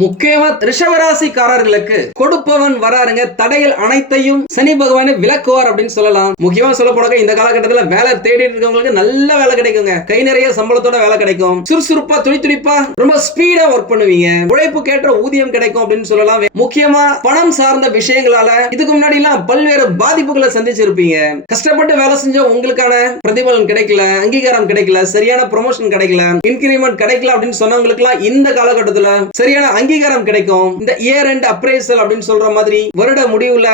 முக்கியமா ரிஷவராசிக்காரர்களுக்கு கொடுப்பவன் வராருங்க. தடைகள் அனைத்தையும் சனி பகவானை விளக்குவார் அப்படின்னு சொல்லலாம். முக்கியமா சொல்ல போனாக்க இந்த காலகட்டத்துல வேலை தேடிட்டு இருக்கவங்களுக்கு நல்ல வேலை கிடைக்குங்க. கை நிறைய சம்பளத்தோட வேலை கிடைக்கும். சுறுசுறுப்பா துடி துடிப்பா ரொம்ப ஸ்பீடா ஒர்க் பண்ணுவீங்க. உழைப்பு கேட்ட ஊதியம் கிடைக்கும் அப்படின்னு சொல்லலாம். முக்கியமா பணம் சார்ந்த விஷயங்களால இதுக்கு முன்னாடி எல்லாம் பல்வேறு பாதிப்புகளை சந்திச்சிருப்பீங்க. கஷ்டப்பட்டு வேலை செஞ்ச உங்களுக்கான பிரதிபலன் கிடைக்கல அங்கீகாரம் கிடைக்கல சரியான ப்ரொமோஷன் கிடைக்கல இன்கிரிமெண்ட் கிடைக்கல அப்படின்னு சொன்னவங்களுக்கு இந்த காலகட்டத்துல சரியான அங்கீகாரம் கிடைக்கும். இந்த இயர் அண்ட் அப்ரைசல் அப்படின்னு சொல்ற மாதிரி வருட முடிவுல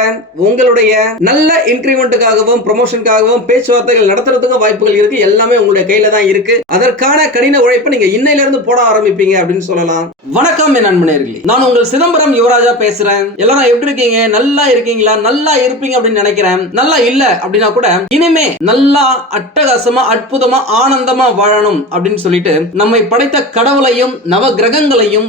உங்களுடைய நல்ல இன்கிரிமெண்ட்டுக்காகவும் ப்ரொமோஷனுக்காகவும் பேச்சுவார்த்தைகள் நடத்துறதுக்கும் வாய்ப்புகள் இருக்கு. எல்லாமே உங்களுடைய கையில தான் இருக்கு. அதற்கான கடின உழைப்பை நீங்க இன்னையில இருந்து போட ஆரம்பிப்பீங்க அப்படின்னு சொல்லலாம். வணக்கம் என் நண்பனர்களே நான் உங்கள் சிதம்பரம் யுவராஜா பேசுறேன். எல்லாரும் எப்படி இருக்கீங்க? நல்லா இருக்கீங்களா? நல்லா இருப்பீங்க அப்படின்னு நினைக்கிறேன். நல்லா இல்ல அப்படின்னா கூட இனிமே நல்லா அட்டகாசமா அற்புதமா ஆனந்தமா வாழணும் அப்படின்னு சொல்லிட்டு நம்மை படைத்த கடவுளையும் நவ கிரகங்களையும்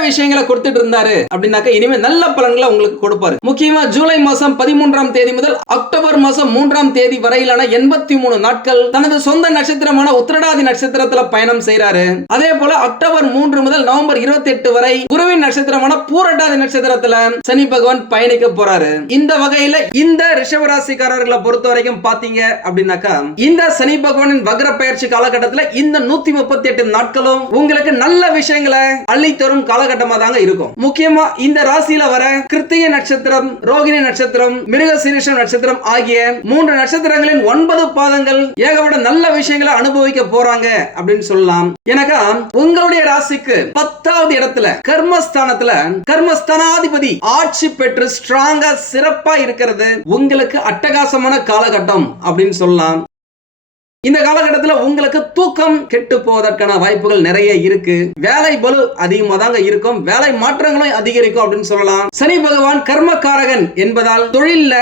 விஷயங்களை கொடுத்துட்டு இருந்தாரு அப்படின்னாக்கா இனிமே நல்ல பலன்களை உங்களுக்கு கொடுப்பாரு. முக்கியமா ஜூலை மாசம் பதிமூன்றாம் தேதி முதல் அக்டோபர் மாசம் மூன்றாம் தேதி வரையிலான எண்பத்தி மூணு நாட்கள் தனது சொந்த நட்சத்திரமான உத்திரடாதி நட்சத்திரத்துல பயணம் செய்யறாரு அதே போல அக்டோபர் மூன்று முதல் நவம்பர் இருபத்தி எட்டு வரை குருவின் நட்சத்திரமான பூரட்டாதி நட்சத்திரத்துல சனி பகவான் பயணிக்க போறாரு. இந்த வகையில இந்த ரிஷவராசிக்காரர்களை பொறுத்த வரைக்கும் பாத்தீங்க அப்படின்னாக்கா இந்த சனி பகவானின் வக்ர பயிற்சி காலகட்டத்துல இந்த நூத்தி முப்பத்தி எட்டு நாட்களும் உங்களுக்கு நல்ல விஷயங்களை அள்ளி தரும் காலகட்டம் தாங்க இருக்கும். முக்கியமா இந்த ராசியில வர கிருத்திய நட்சத்திரம் ரோகிணி நட்சத்திரம் மிருக சீரிஷம் நட்சத்திரம் ஆகிய மூன்று நட்சத்திரங்களின் ஒன்பது பாதங்கள் ஏகப்பட்ட நல்ல விஷயங்களை அனுபவிக்க போறாங்க அப்படின்னு சொல்லலாம். எனக்கா உங்களுடைய ராசிக்கு பத்தாவது இடத்துல கர்மஸ்தானத்துல கர்மஸ்தானாதிபதி ஆட்சி பெற்று ஸ்ட்ராங்கா சிறப்பா இருக்கிறது. உங்களுக்கு அட்டகாசமான காலகட்டம் அப்படின்னு சொல்லலாம். இந்த காலகட்டத்தில் உங்களுக்கு தூக்கம் கெட்டு போவதற்கான வாய்ப்புகள் நிறைய இருக்கு. வேலை பலு அதிகமாக தாங்க இருக்கும். வேலை மாற்றங்களும் அதிகரிக்கும் அப்படின்னு சொல்லலாம். சனி பகவான் கர்மக்காரகன் என்பதால் தொழில்ல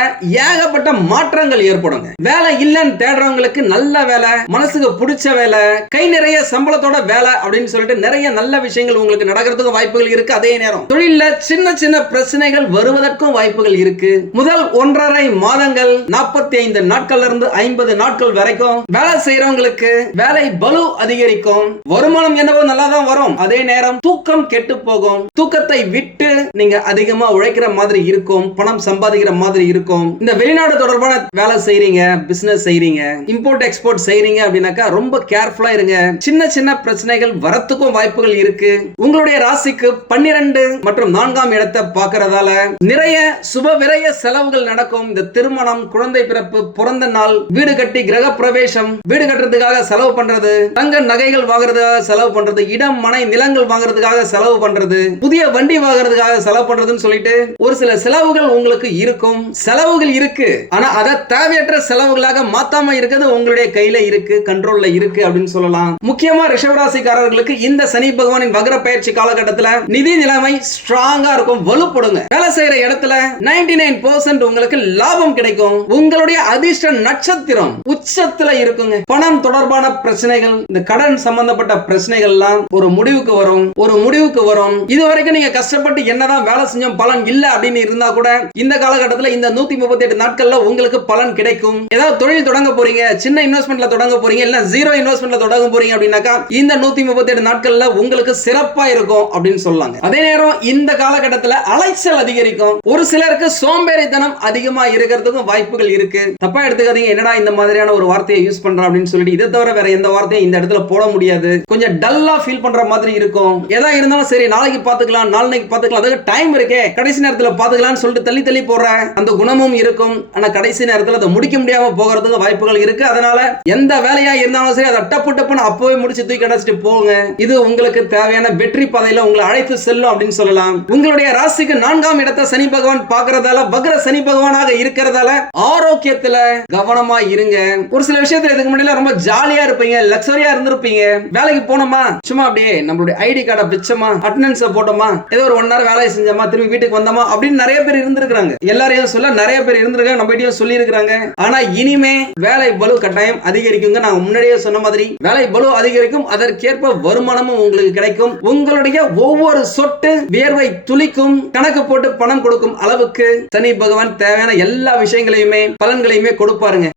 ஏகப்பட்ட மாற்றங்கள் ஏற்படுங்க. வேலை இல்லைன்னு தேடுறவங்களுக்கு நல்ல வேலை மனசுக்கு பிடிச்ச வேலை கை நிறைய சம்பளத்தோட வேலை அப்படின்னு சொல்லிட்டு நிறைய நல்ல விஷயங்கள் உங்களுக்கு நடக்கிறதுக்கு வாய்ப்புகள் இருக்கு அதே நேரம். தொழில்ல சின்ன சின்ன பிரச்சனைகள் வருவதற்கும் வாய்ப்புகள் இருக்கு. முதல் ஒன்றரை மாதங்கள் நாற்பத்தி ஐந்து நாட்கள்ல இருந்து ஐம்பது நாட்கள் வரைக்கும் வேலை வேலை செய்யறவங்களுக்கு வேலை பலு அதிகரிக்கும். வருமானம் என்னவோ நல்லா தான் வரும். அதே நேரம் தூக்கம் கெட்டு போகும். தூக்கத்தை விட்டு நீங்க அதிகமா உழைக்கிற மாதிரி இருக்கும். பணம் சம்பாதிக்கிற மாதிரி இருக்கும். இந்த வெளிநாடு தொடர்பான வேலை செய்யறீங்க பிசினஸ் செய்றீங்க இம்போர்ட் எக்ஸ்போர்ட் செய்யறீங்க அப்படின்னாக்கா ரொம்ப கேர்ஃபுல்லா இருங்க. சின்ன சின்ன பிரச்சனைகள் வரத்துக்கும் வாய்ப்புகள் இருக்கு. உங்களுடைய ராசிக்கு பன்னிரண்டு மற்றும் நான்காம் இடத்தை பார்க்கறதால நிறைய சுப விரைய செலவுகள் நடக்கும். இந்த திருமணம் குழந்தை பிறப்பு பிறந்த நாள் வீடு கட்டி கிரக பிரவேசம் வீடு கட்டுறதுக்காக செலவு பண்றது தங்க நகைகள் வாங்குறதுக்காக செலவு பண்றது இடம் மனை நிலங்கள் வாங்குறதுக்காக செலவு பண்றது புதிய வண்டி வாங்குறதுக்காக செலவு பண்றதுன்னு சொல்லிட்டு ஒரு சில செலவுகள் உங்களுக்கு இருக்கும். செலவுகள் இருக்கு. ஆனா அதை தேவையற்ற செலவுகளாக மாத்தாம இருக்கிறது உங்களுடைய கையில இருக்கு கண்ட்ரோல்ல இருக்கு அப்படின்னு சொல்லலாம். முக்கியமா ரிஷவராசிக்காரர்களுக்கு இந்த சனி பகவானின் வகர பயிற்சி காலகட்டத்துல நிதி நிலைமை ஸ்ட்ராங்கா இருக்கும். வலுப்படுங்க. வேலை செய்யற இடத்துல நைன்டி நைன் பர்சன்ட் உங்களுக்கு லாபம் கிடைக்கும். உங்களுடைய அதிர்ஷ்ட நட்சத்திரம் உச்சத்துல இருக்கும் சொல்லுங்க. பணம் தொடர்பான பிரச்சனைகள் இந்த கடன் சம்பந்தப்பட்ட பிரச்சனைகள் எல்லாம் ஒரு முடிவுக்கு வரும். ஒரு முடிவுக்கு வரும். இது வரைக்கும் நீங்க கஷ்டப்பட்டு என்னதான் வேலை செஞ்சோம் பலன் இல்ல அப்படின்னு இருந்தா கூட இந்த காலகட்டத்துல இந்த நூத்தி முப்பத்தி எட்டு நாட்கள்ல உங்களுக்கு பலன் கிடைக்கும். ஏதாவது தொழில் தொடங்க போறீங்க சின்ன இன்வெஸ்ட்மெண்ட்ல தொடங்க போறீங்க இல்ல ஜீரோ இன்வெஸ்ட்மெண்ட்ல தொடங்க போறீங்க அப்படின்னாக்கா இந்த நூத்தி முப்பத்தி எட்டு நாட்கள்ல உங்களுக்கு சிறப்பா இருக்கும் அப்படின்னு சொல்லாங்க. அதே நேரம் இந்த காலகட்டத்துல அலைச்சல் அதிகரிக்கும். ஒரு சிலருக்கு சோம்பேறித்தனம் அதிகமா இருக்கிறதுக்கும் வாய்ப்புகள் இருக்கு. தப்பா எடுத்துக்காதீங்க என்னடா இந்த மாதிரியான ஒரு வார்த்தையை யூஸ் பண்ற பண்றேன் அப்படின்னு சொல்லிட்டு இதை தவிர வேற எந்த வார்த்தையும் இந்த இடத்துல போட முடியாது. கொஞ்சம் டல்லா ஃபீல் பண்ற மாதிரி இருக்கும். எதா இருந்தாலும் சரி நாளைக்கு பாத்துக்கலாம் நாளைக்கு பாத்துக்கலாம் அதாவது டைம் இருக்கே. கடைசி நேரத்துல பாத்துக்கலாம்னு சொல்லிட்டு தள்ளி தள்ளி போற அந்த குணமும் இருக்கும். ஆனா கடைசி நேரத்துல அதை முடிக்க முடியாம போகிறதுக்கு வாய்ப்புகள் இருக்கு. அதனால எந்த வேலையா இருந்தாலும் சரி அதை டப்பு டப்புன்னு அப்பவே முடிச்சு தூக்கி அடைச்சிட்டு போங்க. இது உங்களுக்கு தேவையான வெற்றி பாதையில உங்களை அழைத்து செல்லும் அப்படின்னு சொல்லலாம். உங்களுடைய ராசிக்கு நான்காம் இடத்தை சனி பகவான் பாக்குறதால வக்ர சனி பகவானாக இருக்கிறதால ஆரோக்கியத்துல கவனமா இருங்க. ஒரு சில விஷயத்துல இதுக்கு முன்னாடி ரொம்ப ஜாலியா இருப்பீங்க லக்ஸரியா இருந்திருப்பீங்க. வேலைக்கு போனோமா? சும்மா அப்படியே நம்மளுடைய ஐடி கார்டை பிச்சமா அட்டண்டன்ஸ் போட்டோமா ஏதோ ஒரு ஒன் ஹவர் வேலையை செஞ்சோமா திரும்பி வீட்டுக்கு வந்தோமா அப்படின்னு நிறைய பேர் இருந்திருக்காங்க எல்லாரையும் சொல்ல நிறைய பேர் இருந்திருக்காங்க நம்ம சொல்லி இருக்காங்க ஆனா இனிமே வேலை பலு கட்டாயம் அதிகரிக்குங்க. நான் முன்னாடியே சொன்ன மாதிரி வேலை பலு அதிகரிக்கும் அதற்கேற்ப வருமானமும் உங்களுக்கு கிடைக்கும். உங்களுடைய ஒவ்வொரு சொட்டு வியர்வை துளிக்கும் கணக்கு போட்டு பணம் கொடுக்கும் அளவுக்கு சனி பகவான் தேவையான எல்லா விஷயங்களையுமே பலன்களையுமே கொடுப்பாருங்க.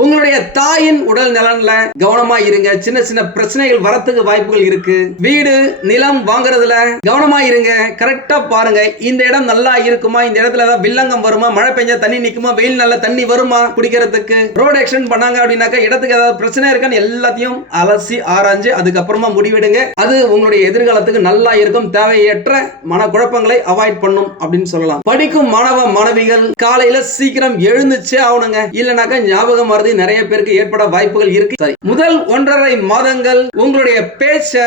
உங்களுடைய தாயின் உடல் நலன்ல கவனமா இருங்க சின்ன சின்ன பிரச்சனைகள் வரத்துக்கு வாய்ப்புகள் இருக்கு. வீடு நிலம் வாங்குறதுல கவனமா இருங்க கரெக்டா பாருங்க. இந்த இடம் நல்லா இருக்குமா? இந்த இடத்துல ஏதாவது வில்லங்கம் வருமா? மழை பெஞ்சா தண்ணி நிக்குமா? வெயில் நல்ல தண்ணி வருமா? குடிக்கிறதுக்கு ரோடு எக்ஸ்டென்ட் பண்ணாங்க அப்படின்னாக்கா இடத்துக்கு ஏதாவது பிரச்சனை இருக்கான்னு எல்லாத்தையும் அலசி ஆராய்ஞ்சு அதுக்கப்புறமா முடிவெடுங்க. அது உங்களுடைய எதிர்காலத்துக்கு நல்லா இருக்கும். தேவையற்ற மனக்குழப்பங்களை அவாய்ட் பண்ணும் அப்படின்னு சொல்லலாம். படிக்கும் மாணவ மாணவிகள் காலையில சீக்கிரம் எழுந்துச்சே ஆகணுங்க. இல்லைனாக்கா ஞாபகம் மறதி நிறைய பேருக்கு ஏற்பட வாய்ப்புகள் இருக்கு. சரி முதல் ஒன்றரை மாதங்கள் உங்களுடைய பேச்ச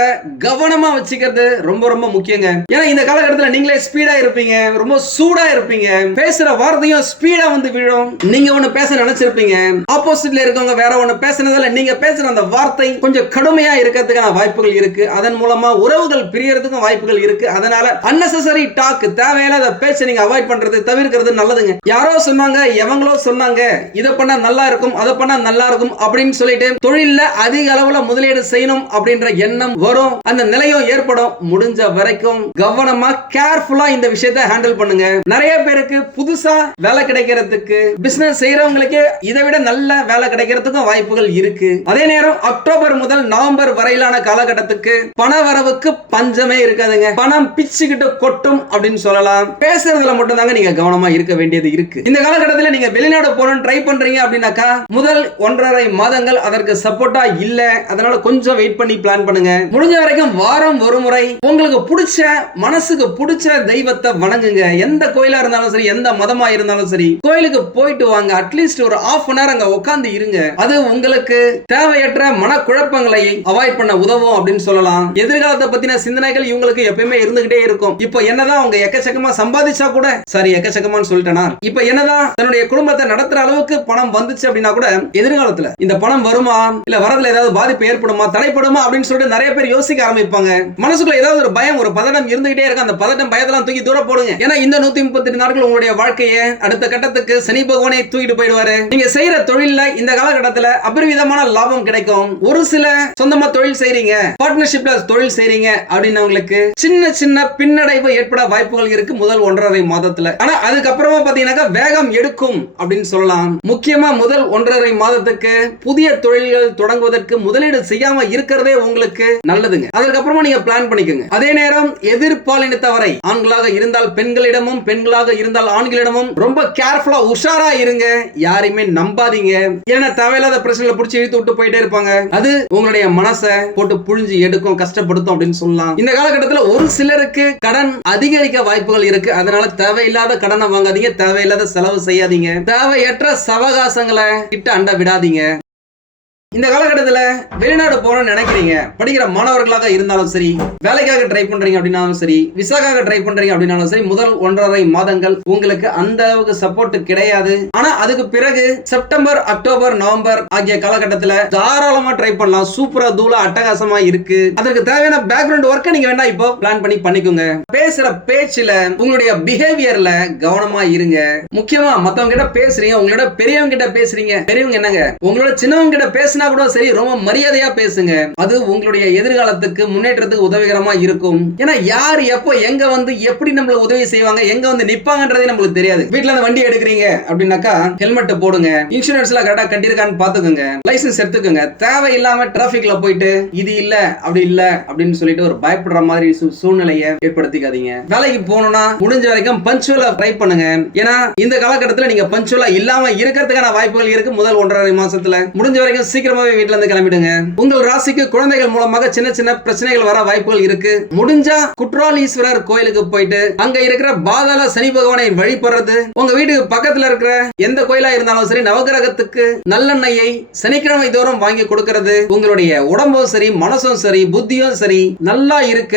கவனமா வச்சுக்கிறது ரொம்ப ரொம்ப முக்கியங்க. ஏன்னா இந்த காலகட்டத்தில் நீங்களே ஸ்பீடா இருப்பீங்க ரொம்ப சூடா இருப்பீங்க. பேசுற வார்த்தையும் ஸ்பீடா வந்து விழும். நீங்க ஒண்ணு பேச நினைச்சிருப்பீங்க. ஆப்போசிட்ல இருக்கவங்க வேற ஒண்ணு பேசுனதால நீங்க பேசுற அந்த வார்த்தை கொஞ்சம் கடுமையா இருக்கிறதுக்கான வாய்ப்புகள் இருக்கு. அதன் மூலமா உறவுகள் பிரியறதுக்கும் வாய்ப்புகள் இருக்கு. அதனால அன்னெசரி டாக் தேவையில்லாத பேச்சை நீங்க அவாய்ட் பண்றது தவிர்க்கிறது நல்லதுங்க. யாரோ சொன்னாங்க எவங்களோ சொன்னாங்க இதை பண்ணா நல்லா இருக்கும் அதை பண்ணா நல்லா இருக்கும் அப்படின்னு சொல்லிட்டு தொழில அதிக அளவுல முதலீடு செய்யணும் அப்படின்ற எண்ணம் வரும். அந்த நிலையும் ஏற்படும். முடிஞ்ச வரைக்கும் கவனமா கேர்ஃபுல்லா இந்த விஷயத்த ஹேண்டில் பண்ணுங்க. நிறைய பேருக்கு புதுசா வேலை கிடைக்கிறதுக்கு பிசினஸ் செய்யறவங்களுக்கு இதை விட நல்ல வேலை கிடைக்கிறதுக்கும் வாய்ப்புகள் இருக்கு. அதே நேரம் அக்டோபர் முதல் நவம்பர் வரையிலான காலகட்டத்துக்கு பண வரவுக்கு பஞ்சமே இருக்காதுங்க. பணம் பிச்சுக்கிட்டு கொட்டும் அப்படின்னு சொல்லலாம். பேசுறதுல மட்டும் தாங்க நீங்க கவனமா இருக்க வேண்டியது இருக்கு. இந்த காலகட்டத்தில் நீங்க வெளிநாடு போகணும்னு ட்ரை பண்றீங்க அப்படின்னாக்கா முதல் ஒன்றரை மாதங்கள் அதற்கு சப்போர்ட்டா இல்ல. அதனால கொஞ்சம் வெயிட் பண்ணி பிளான் பண்ணுங்க. முடிஞ்ச வரைக்கும் வாரம் ஒரு முறை உங்களுக்கு பிடிச்ச மனசுக்கு பிடிச்ச தெய்வத்தை வணங்குங்க. எந்த கோயிலா இருந்தாலும் சரி எந்த மதமா இருந்தாலும் சரி கோயிலுக்கு போயிட்டு வாங்க. அட்லீஸ்ட் ஒரு ஆஃப் அன் அங்க உட்காந்து இருங்க. அது உங்களுக்கு தேவையற்ற மனக்குழப்பங்களை அவாய்ட் பண்ண உதவும் அப்படின்னு சொல்லலாம். எதிர்காலத்தை பத்தின சிந்தனைகள் இவங்களுக்கு எப்பயுமே இருந்துகிட்டே இருக்கும். இப்போ என்னதான் அவங்க எக்கச்சக்கமா சம்பாதிச்சா கூட சரி எக்கச்சக்கமான்னு சொல்லிட்டேனா? இப்போ என்னதான் தன்னுடைய குடும்பத்தை நடத்துற அளவுக்கு பணம் வந்துச்சு அப்படின்னா கூட எதிர்காலத்துல இந்த பணம் வருமா? இல்ல வரதுல ஏதாவது பாதிப்பு ஏற்படுமா? தடைப்படுமா? அப்படின்னு சொல்லிட்டு நிறைய பேர் யோசிக்க ஆரம்பிப்பாங்க. மனசுக்குள்ள ஏதாவது ஒரு பயம் ஒரு பதட்டம் இருந்துகிட்டே இருக்கு அந்த பதட்டம் பயத்தெல்லாம் தூக்கி தூர போடுங்க. ஏன்னா இந்த நூத்தி முப்பத்தி நாட்கள் உங்களுடைய வாழ்க்கையை அடுத்த கட்டத்துக்கு சனி பகவானை தூக்கிட்டு போயிடுவாரு. நீங்க செய்யற தொழில்ல இந்த காலகட்டத்துல அபரிவிதமான லாபம் கிடைக்கும். ஒரு சில சொந்தமா தொழில் செய்றீங்க பார்ட்னர்ஷிப்ல தொழில் செய்றீங்க அப்படின்னவங்களுக்கு சின்ன சின்ன பின்னடைவு ஏற்பட வாய்ப்புகள் இருக்கு முதல் ஒன்றரை மாதத்துல. ஆனா அதுக்கப்புறமா பாத்தீங்கன்னாக்கா வேகம் எடுக்கும் அப்படின்னு சொல்லலாம். முக்கியமா முதல் ஒன்றரை மாதத்துக்கு புதிய தொழில்கள் தொடங்குவதற்கு முதலீடு செய்யாம இருக்கிறதே உங்களுக்கு நல்லதுங்க. அதற்கப்புறமா நீங்க பிளான் பண்ணிக்கோங்க. அதே நேரம் எதிர்பாலினத்தவரை ஆண்களாக இருந்தால் பெண்களிடமும் பெண்களாக இருந்தால் ஆண்களிடமும் ரொம்ப கேர்ஃபுல்லா உஷாரா இருங்க. யாரையுமே நம்பாதீங்க. ஏன்னா தேவையில்லாத பிரச்சனைகளை பிடிச்சி இழுத்து விட்டு போயிட்டே இருப்பாங்க. அது உங்களுடைய மனசை போட்டு புழிஞ்சு எடுக்கும் கஷ்டப்படுத்தும் அப்படின்னு சொல்லலாம். இந்த காலகட்டத்தில் ஒரு சிலருக்கு கடன் அதிகரிக்க வாய்ப்புகள் இருக்கு. அதனால தேவையில்லாத கடனை வாங்காதீங்க. தேவையில்லாத செலவு செய்யாதீங்க. தேவையற்ற சவகாசங்களை விட்டு அண்டை விடாதீங்க. இந்த காலகட்டத்தில் வெளிநாடு போகணும்னு நினைக்கிறீங்க. படிக்கிற மாணவர்களாக இருந்தாலும் சரி வேலைக்காக ட்ரை பண்றீங்க அப்படின்னாலும் சரி விசாக்காக ட்ரை பண்றீங்க அப்படின்னாலும் சரி முதல் ஒன்றரை மாதங்கள் உங்களுக்கு அந்த அளவுக்கு சப்போர்ட் கிடையாது. ஆனா அதுக்கு பிறகு செப்டம்பர் அக்டோபர் நவம்பர் ஆகிய காலகட்டத்தில் தாராளமா ட்ரை பண்ணலாம். சூப்பரா தூளா அட்டகாசமா இருக்கு. அதற்கு தேவையான பேக்ரவுண்ட் ஒர்க்கை நீங்க வேணா இப்போ பிளான் பண்ணி பண்ணிக்கோங்க. பேசுற பேச்சுல உங்களுடைய பிஹேவியர்ல கவனமா இருங்க. முக்கியமா மத்தவங்க கிட்ட பேசுறீங்க உங்களோட பெரியவங்க கிட்ட பேசுறீங்க. பெரியவங்க என்னங்க? உங்களோட சின்னவங்க கிட்ட பேசினா பேசினா கூட சரி ரொம்ப மரியாதையா பேசுங்க. அது உங்களுடைய எதிர்காலத்துக்கு முன்னேற்றத்துக்கு உதவிகரமா இருக்கும். ஏன்னா யார் எப்போ எங்க வந்து எப்படி நம்மள உதவி செய்வாங்க எங்க வந்து நிப்பாங்கன்றதே நம்மளுக்கு தெரியாது. வீட்டுல இருந்து வண்டி எடுக்கிறீங்க அப்படின்னாக்கா ஹெல்மெட் போடுங்க. இன்சூரன்ஸ் எல்லாம் கரெக்டா கட்டிருக்கான்னு பாத்துக்கோங்க லைசன்ஸ் எடுத்துக்கோங்க. தேவையில்லாம டிராபிக்ல போயிட்டு இது இல்ல அப்படி இல்ல அப்படின்னு சொல்லிட்டு ஒரு பயப்படுற மாதிரி சூழ்நிலையை ஏற்படுத்திக்காதீங்க. வேலைக்கு போகணும்னா முடிஞ்ச வரைக்கும் பஞ்சுவலா ட்ரை பண்ணுங்க. ஏன்னா இந்த காலகட்டத்துல நீங்க பஞ்சுவலா இல்லாம இருக்கிறதுக்கான வாய்ப்புகள் இருக்கு முதல் ஒன்றரை மாசத்துல. முடிஞ்ச வரைக்கும் சீக்கிரம் சீக்கிரமாவே வீட்டுல இருந்து கிளம்பிடுங்க. உங்கள் ராசிக்கு குழந்தைகள் மூலமாக சின்ன சின்ன பிரச்சனைகள் வர வாய்ப்புகள் இருக்கு. முடிஞ்சா குற்றாலீஸ்வரர் கோயிலுக்கு போயிட்டு அங்க இருக்கிற பாதாள சனி பகவானை வழிபடுறது. உங்க வீட்டுக்கு பக்கத்துல இருக்கிற எந்த கோயிலா இருந்தாலும் சரி நவகிரகத்துக்கு நல்லெண்ணெயை சனிக்கிழமை தோறும் வாங்கி கொடுக்கறது. உங்களுடைய உடம்பும் சரி மனசும் சரி புத்தியும் சரி நல்லா இருக்க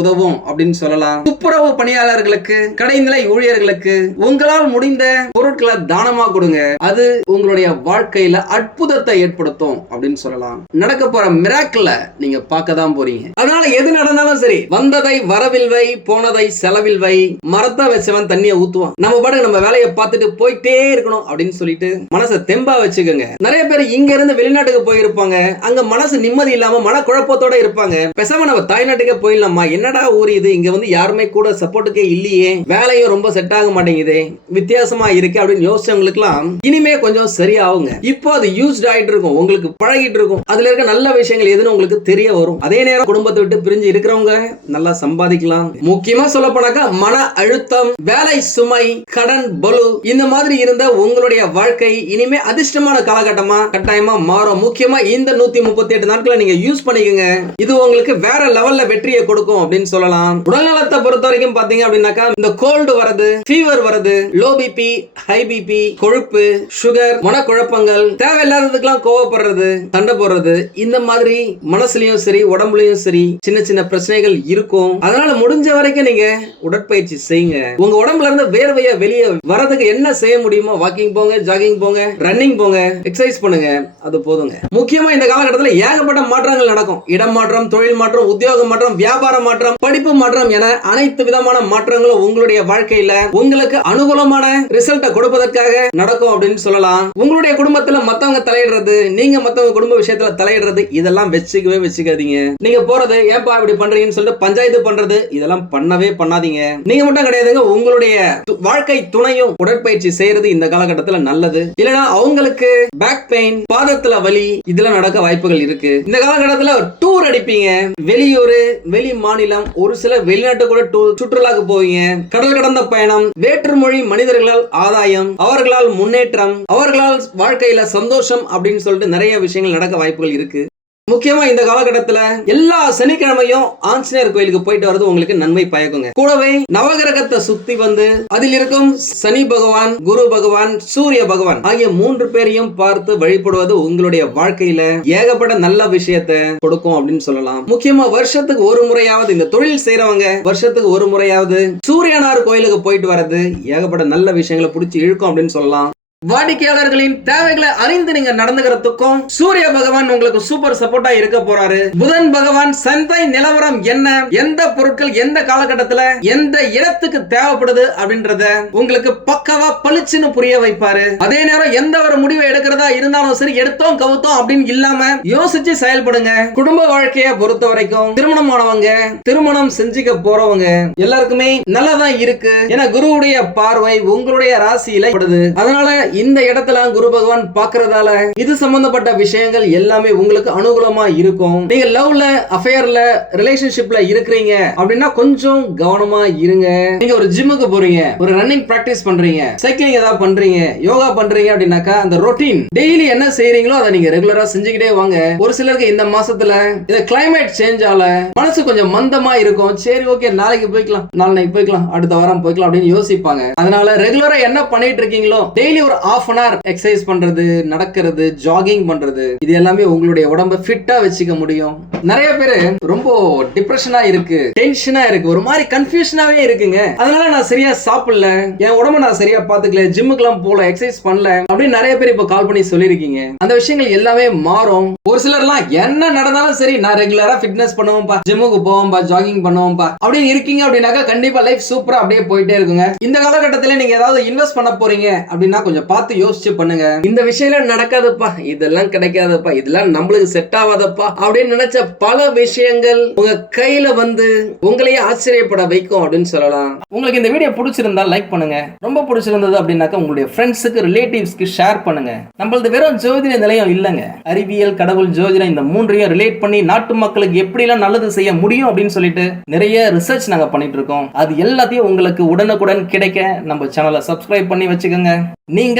உதவும் அப்படின்னு சொல்லலாம். துப்புரவு பணியாளர்களுக்கு கடைநிலை ஊழியர்களுக்கு உங்களால் முடிந்த பொருட்களை தானமா கொடுங்க. அது உங்களுடைய வாழ்க்கையில அற்புதத்தை ஏற்படுத்தும். அப்படின்னு சொல்லலாம். நடக்க போற மிராக்கிள நீங்க பார்க்க தான் போறீங்க. அதனால எது நடந்தாலும் சரி வந்ததை வரவில் வை போனதை செலவில் வை மரத்தை வச்சவன் தண்ணியை ஊத்துவான். நம்ம பாட்டு நம்ம வேலையை பார்த்துட்டு போயிட்டே இருக்கணும் அப்படின்னு சொல்லிட்டு மனசை தெம்பா வச்சுக்கோங்க. நிறைய பேர் இங்க இருந்து வெளிநாட்டுக்கு போயிருப்பாங்க. அங்க மனசு நிம்மதி இல்லாம மன குழப்பத்தோட இருப்பாங்க. பெசாம நம்ம தாய்நாட்டுக்கே போயிடலாமா? என்னடா ஊர் இது? இங்க வந்து யாருமே கூட சப்போர்ட்டுக்கே இல்லையே. வேலையும் ரொம்ப செட் ஆக மாட்டேங்குது. வித்தியாசமா இருக்கு அப்படின்னு யோசிச்சவங்களுக்குலாம் இனிமே கொஞ்சம் சரியாகுங்க. இப்போ அது யூஸ்ட் ஆயிட்டு இருக்கும். உங்களுக்கு பழகிட்டு இருக்கும். அதுல இருக்க நல்ல விஷயங்கள் எதுன்னு உங்களுக்கு தெரிய வரும். அதே நேரம் குடும்பத்தை விட்டு பிரிஞ்சு இருக்கிறவங்க நல்லா சம்பாதிக்கலாம். முக்கியமா சொல்ல போனாக்கா மன அழுத்தம் வேலை சுமை கடன் பலு இந்த மாதிரி இருந்த உங்களுடைய வாழ்க்கை இனிமே அதிர்ஷ்டமான காலகட்டமா கட்டாயமா மாறும். முக்கியமா இந்த நூத்தி முப்பத்தி எட்டு நாட்களை நீங்க யூஸ் பண்ணிக்கோங்க. இது உங்களுக்கு வேற லெவல்ல வெற்றியை கொடுக்கும் அப்படின்னு சொல்லலாம். உடல்நலத்தை பொறுத்த வரைக்கும் பாத்தீங்க அப்படின்னாக்கா இந்த கோல்டு வரது ஃபீவர் வரது லோ பிபி ஹை பிபி கொழுப்பு சுகர் மனக்குழப்பங்கள் தேவையில்லாததுக்கெல்லாம் கோவப்படுறது சண்டை போடுறது இந்த மாதிரி மனசுலயும் சரி உடம்புலயும் சரி சின்ன சின்ன பிரச்சனைகள் இருக்கும். அதனால முடிஞ்ச வரைக்கும் நீங்க உடற்பயிற்சி செய்யுங்க. உங்க உடம்புல இருந்து வேர்வையா வெளியே வரதுக்கு என்ன செய்ய முடியுமோ வாக்கிங் போங்க ஜாகிங் போங்க ரன்னிங் போங்க எக்ஸசைஸ் பண்ணுங்க அது போதுங்க. முக்கியமா இந்த காலகட்டத்தில் ஏகப்பட்ட மாற்றங்கள் நடக்கும். இடம் மாற்றம் தொழில் மாற்றம் உத்தியோக மாற்றம் வியாபார மாற்றம் படிப்பு மாற்றம் என அனைத்து விதமான மாற்றங்களும் உங்களுடைய வாழ்க்கையில உங்களுக்கு அனுகூலமான ரிசல்ட்டை கொடுப்பதற்காக நடக்கும் அப்படின்னு சொல்லலாம். உங்களுடைய குடும்பத்துல மத்தவங்க தலையிடுறது நீங்க மத்தவங்க குடும்ப விஷயத்துல தலையிடுறது இதெல்லாம் வச்சுக்கவே வச்சுக்காதீங்க. நீங்க போறது ஏன்பா இப்படி பண்றீங்கன்னு சொல்லிட்டு பஞ்சாயத்து பண்றது இதெல்லாம் பண்ணவே பண்ணாதீங்க. நீங்க மட்டும் கிடையாதுங்க உங்களுடைய வாழ்க்கை துணையும் உடற்பயிற்சி செய்யறது இந்த காலகட்டத்துல நல்லது. இல்லனா அவங்களுக்கு பேக் பெயின் பாதத்துல வலி இதெல்லாம் நடக்க வாய்ப்புகள் இருக்கு. இந்த காலகட்டத்துல டூர் அடிப்பீங்க. வெளியூர் வெளி மாநிலம் ஒரு சில வெளிநாட்டு கூட டூர் சுற்றுலாக்கு போவீங்க. கடல் கடந்த பயணம் வேற்றுமொழி மனிதர்களால் ஆதாயம் அவர்களால் முன்னேற்றம் அவர்களால் வாழ்க்கையில சந்தோஷம் அப்படின்னு சொல்லிட்டு நிறைய விஷயங்கள் நடக்க வாய்ப்புகள் இருக்கு. முக்கியமா இந்த காலகட்டத்துல எல்லா சனிக்கிழமையும் ஆஞ்சநேயர் கோயிலுக்கு போயிட்டு வரது உங்களுக்கு நன்மை பயக்குங்க. கூடவே நவகிரகத்தை சுத்தி வந்து அதில் இருக்கும் சனி பகவான் குரு பகவான் சூரிய பகவான் ஆகிய மூன்று பேரையும் பார்த்து வழிபடுவது உங்களுடைய வாழ்க்கையில ஏகப்பட்ட நல்ல விஷயத்தை கொடுக்கும் அப்படின்னு சொல்லலாம். முக்கியமா வருஷத்துக்கு ஒரு முறையாவது இந்த தொழில் செய்யறவங்க வருஷத்துக்கு ஒரு முறையாவது சூரியனார் கோயிலுக்கு போயிட்டு வர்றது ஏகப்பட்ட நல்ல விஷயங்களை பிடிச்சி இழுக்கும் அப்படின்னு சொல்லலாம். வாடிக்கையாளர்களின் தேவைகளை அறிந்து நீங்க நடந்துகிறதுக்கும் சூரிய பகவான் உங்களுக்கு சூப்பர் சப்போர்ட்டா இருக்க போறாரு. புதன் பகவான் சந்தை நிலவரம் என்ன? எந்த பொருட்கள் எந்த காலகட்டத்துல எந்த இடத்துக்கு தேவைப்படுது அப்படின்றத உங்களுக்கு பக்கவா பளிச்சுன்னு புரிய வைப்பாரு. அதே நேரம் எந்த ஒரு முடிவை எடுக்கிறதா இருந்தாலும் சரி எடுத்தோம் கவுத்தோம் அப்படின்னு இல்லாம யோசிச்சு செயல்படுங்க. குடும்ப வாழ்க்கையை பொறுத்த வரைக்கும் திருமணமானவங்க திருமணம் செஞ்சுக்க போறவங்க எல்லாருக்குமே நல்லதான் இருக்கு. ஏன்னா குருவுடைய பார்வை உங்களுடைய ராசியில படுது அதனால இந்த இடத்துல குரு பகவான் பாக்குறதால இது சம்பந்தப்பட்ட விஷயங்கள் எல்லாமே உங்களுக்கு அனுகூலமா இருக்கும். நீங்க லவ்ல அஃபேர்ல ரிலேஷன்ஷிப்ல இருக்கிறீங்க அப்படின்னா கொஞ்சம் கவனமா இருங்க. நீங்க ஒரு ஜிம்முக்கு போறீங்க ஒரு ரன்னிங் பிராக்டிஸ் பண்றீங்க சைக்கிளிங் ஏதாவது பண்றீங்க யோகா பண்றீங்க அப்படின்னாக்கா அந்த ரொட்டீன் டெய்லி என்ன செய்யறீங்களோ அதை நீங்க ரெகுலரா செஞ்சுக்கிட்டே வாங்க. ஒரு சிலருக்கு இந்த மாசத்துல இந்த கிளைமேட் சேஞ்ச் ஆல மனசு கொஞ்சம் மந்தமா இருக்கும். சரி ஓகே நாளைக்கு போய்க்கலாம் நாளைக்கு போய்க்கலாம் அடுத்த வாரம் போய்க்கலாம் அப்படின்னு யோசிப்பாங்க. அதனால ரெகுலரா என்ன பண்ணிட்டு இருக்கீங்களோ டெய்லி ஒரு ஆஃப் அன் ஹவர் எக்ஸசைஸ் பண்றது நடக்கிறது ஜாகிங் பண்றது இது எல்லாமே உங்களுடைய உடம்ப ஃபிட்டா வச்சுக்க முடியும். நிறைய பேரு ரொம்ப டிப்ரெஷனா இருக்கு டென்ஷனா இருக்கு ஒரு மாதிரி கன்ஃபியூஷனாவே இருக்குங்க. அதனால நான் சரியா சாப்பிடல என் உடம்ப நான் சரியா பாத்துக்கல ஜிம்முக்கெல்லாம் போல எக்ஸசைஸ் பண்ணல அப்படின்னு நிறைய பேர் இப்போ கால் பண்ணி சொல்லியிருக்கீங்க. அந்த விஷயங்கள் எல்லாமே மாறும். ஒரு சிலர்லாம் என்ன நடந்தாலும் சரி நான் ரெகுலரா ஃபிட்னஸ் பண்ணுவோம்பா ஜிம்முக்கு போவோம்பா ஜாகிங் பண்ணுவோம்பா அப்படின்னு இருக்கீங்க அப்படின்னாக்கா கண்டிப்பா லைஃப் சூப்பரா அப்படியே போயிட்டே இருக்குங்க. இந்த காலகட்டத்தில் நீங்க ஏதாவது இன்வெஸ்ட் பண்ண போறீங்க அப்படின்னா கொஞ்சம் பார்த்து யோசிச்சு பண்ணுங்க. இந்த விஷயம் நடக்காதுப்பா. இதெல்லாம் கிடைக்காதப்பா. இதெல்லாம் நம்மளுக்கு செட் ஆகாதப்பா அப்படின்னு நினைச்ச பல விஷயங்கள் உங்க கையில வந்து உங்களையே ஆச்சரியப்பட வைக்கும் அப்படின்னு சொல்லலாம். உங்களுக்கு இந்த வீடியோ பிடிச்சிருந்தா லைக் பண்ணுங்க. ரொம்ப பிடிச்சிருந்தது அப்படின்னாக்கா உங்களுடைய ஃப்ரெண்ட்ஸுக்கு ரிலேட்டிவ்ஸ்க்கு ஷேர் பண்ணுங்க. நம்மளது வெறும் ஜோதிட நிலையம் இல்லைங்க. அறிவியல் கடவுள் ஜோதிடம் இந்த மூன்றையும் ரிலேட் பண்ணி நாட்டு மக்களுக்கு எப்படிலாம் நல்லது செய்ய முடியும் அப்படின்னு சொல்லிட்டு நிறைய ரிசர்ச் நாங்க பண்ணிட்டு இருக்கோம். அது எல்லாத்தையும் உங்களுக்கு உடனுக்குடன் கிடைக்க நம்ம சேனலை சப்ஸ்கிரைப் பண்ணி வச்சுக்கோங்க. நீங்க